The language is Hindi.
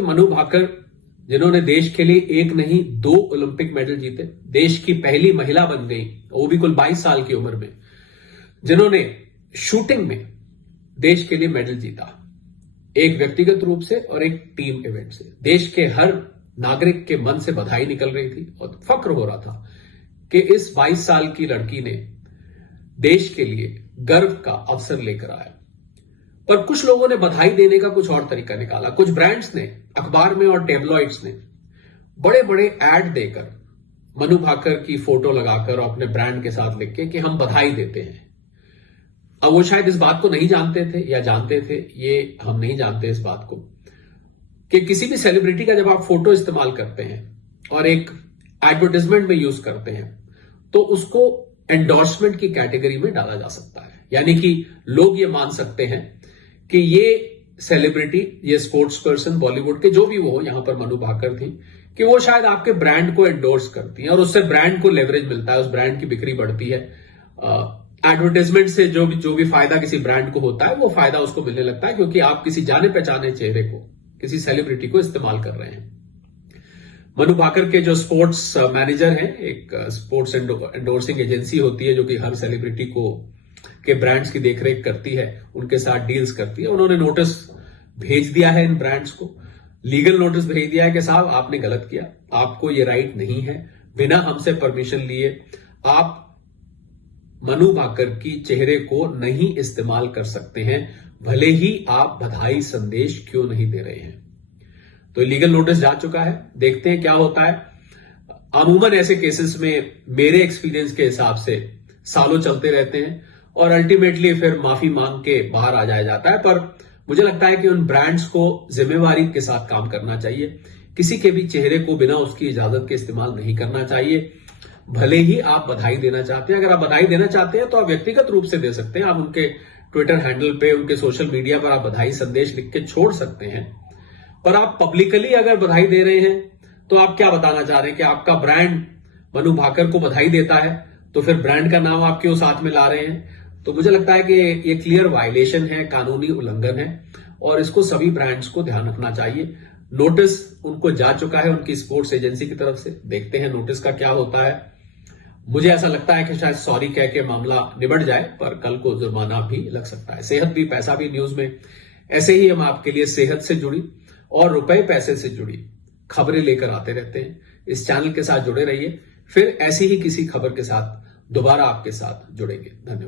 मनु भाकर, जिन्होंने देश के लिए एक नहीं 2 ओलंपिक मेडल जीते, देश की पहली महिला बन गई, वो भी कुल 22 साल की उम्र में, जिन्होंने शूटिंग में देश के लिए मेडल जीता, एक व्यक्तिगत रूप से और एक टीम इवेंट से। देश के हर नागरिक के मन से बधाई निकल रही थी और फक्र हो रहा था कि इस 22 साल की लड़की ने देश के लिए गर्व का अवसर लेकर आया। पर कुछ लोगों ने बधाई देने का कुछ और तरीका निकाला। कुछ ब्रांड्स ने, अखबार में और टेबलॉइड्स ने बड़े बड़े एड देकर मनु भाकर की फोटो लगाकर और अपने ब्रांड के साथ लिख के कि हम बधाई देते हैं। अब वो शायद इस बात को नहीं जानते थे या जानते थे, ये हम नहीं जानते इस बात को, कि किसी भी सेलिब्रिटी का जब आप फोटो इस्तेमाल करते हैं और एक एडवर्टाइजमेंट में यूज करते हैं तो उसको एंडोर्समेंट की कैटेगरी में डाला जा सकता है। यानी कि लोग ये मान सकते हैं कि ये सेलिब्रिटी, ये स्पोर्ट्स पर्सन, बॉलीवुड के जो भी वो हो, यहां पर मनु भाकर थी, कि वो शायद आपके ब्रांड को एंडोर्स करती हैं और उससे ब्रांड को लेवरेज मिलता है, उस ब्रांड की बिक्री बढ़ती है। एडवर्टाइजमेंट से जो भी फायदा किसी ब्रांड को होता है वो फायदा उसको मिलने लगता है, क्योंकि आप किसी जाने पहचाने चेहरे को, किसी सेलिब्रिटी को इस्तेमाल कर रहे हैं। मनु भाकर के जो स्पोर्ट्स मैनेजर हैं, एक स्पोर्ट्स एंडोर्सिंग एजेंसी होती है जो कि हर सेलिब्रिटी को के ब्रांड्स की देखरेख करती है, उनके साथ डील्स करती है, उन्होंने नोटिस भेज दिया है इन ब्रांड्स को, लीगल नोटिस भेज दिया है कि साहब आपने गलत किया, आपको ये राइट नहीं है, बिना हमसे परमिशन लिए आप मनु भाकर की चेहरे को नहीं इस्तेमाल कर सकते हैं, भले ही आप बधाई संदेश क्यों नहीं दे रहे हैं। तो लीगल नोटिस जा चुका है, देखते हैं क्या होता है। अमूमन ऐसे केसेस में मेरे एक्सपीरियंस के हिसाब से सालों चलते रहते हैं और अल्टीमेटली फिर माफी मांग के बाहर आ जाया जाता है। पर मुझे लगता है कि उन ब्रांड्स को जिम्मेवारी के साथ काम करना चाहिए, किसी के भी चेहरे को बिना उसकी इजाजत के इस्तेमाल नहीं करना चाहिए। भले ही आप बधाई देना चाहते हैं, अगर आप बधाई देना चाहते हैं तो आप व्यक्तिगत रूप से दे सकते हैं, आप उनके ट्विटर हैंडल पे, उनके सोशल मीडिया पर आप बधाई संदेश लिख के छोड़ सकते हैं। पर आप पब्लिकली अगर बधाई दे रहे हैं तो आप क्या बताना चाह रहे हैं कि आपका ब्रांड मनु भाकर को बधाई देता है, तो फिर ब्रांड का नाम आप क्यों साथ में ला रहे हैं। तो मुझे लगता है कि ये क्लियर वायलेशन है, कानूनी उल्लंघन है और इसको सभी ब्रांड्स को ध्यान रखना चाहिए। नोटिस उनको जा चुका है उनकी स्पोर्ट्स एजेंसी की तरफ से, देखते हैं नोटिस का क्या होता है। मुझे ऐसा लगता है कि शायद सॉरी कह के मामला निबट जाए, पर कल को जुर्माना भी लग सकता है। सेहत भी पैसा भी न्यूज में, ऐसे ही हम आपके लिए सेहत से जुड़ी और रुपए पैसे से जुड़ी खबरें लेकर आते रहते हैं। इस चैनल के साथ जुड़े रहिए, फिर ऐसी ही किसी खबर के साथ दोबारा आपके साथ जुड़ेंगे। धन्यवाद।